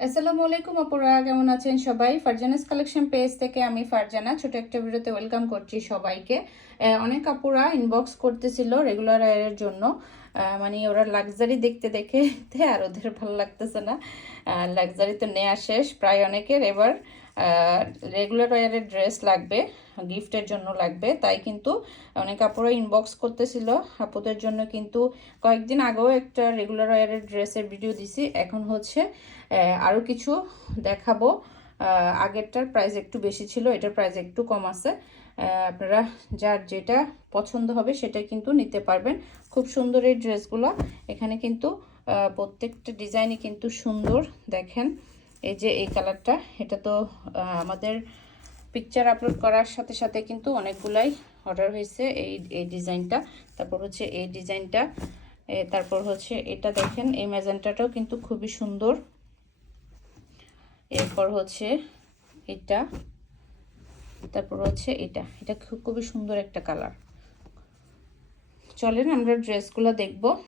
আসসালামু আলাইকুম আপুরা, কেমন আছেন সবাই? ফারজানাস কালেকশন পেজ থেকে আমি ফারজানা ছোট একটা ভিডিওতে ওয়েলকাম করছি সবাইকে। অনেক আপুরা ইনবক্স করতেছিল রেগুলার এর জন্য। মানে ওরা লাক্সারি দেখতে দেখে আর ওদের ভালো লাগতেছে না। লাক্সারি তো নেওয়া শেষ প্রায় অনেকের। এবার রেগুলার ওয়ারের ড্রেস লাগবে, গিফটের জন্য লাগবে, তাই কিন্তু অনেক আপুরা ইনবক্স করতেছিল। আপুদের জন্য কিন্তু কয়েকদিন আগেও একটা রেগুলার ওয়ারের ড্রেসের ভিডিও দিছি। এখন হচ্ছে আরও কিছু দেখাবো। আগেরটার প্রাইস একটু বেশি ছিল, এটার প্রাইস একটু কম আছে। আপনারা যার যেটা পছন্দ হবে সেটা কিন্তু নিতে পারবেন। খুব সুন্দর এই ড্রেসগুলো। এখানে কিন্তু প্রত্যেকটা ডিজাইনই কিন্তু সুন্দর। দেখেন এই যে এই কালারটা, এটা তো আমাদের পিকচার আপলোড করার সাথে সাথে কিন্তু অনেকগুলাই অর্ডার হয়েছে। এই ডিজাইনটা, তারপর হচ্ছে এই ডিজাইনটা, তারপর হচ্ছে এটা দেখেন এই ম্যাজেন্টাটাও কিন্তু খুবই সুন্দর। এরপর হচ্ছে এটা, তারপর হচ্ছে এটা, এটা খুবই সুন্দর একটা কালার। চলেন আমরা ড্রেসগুলো দেখবো।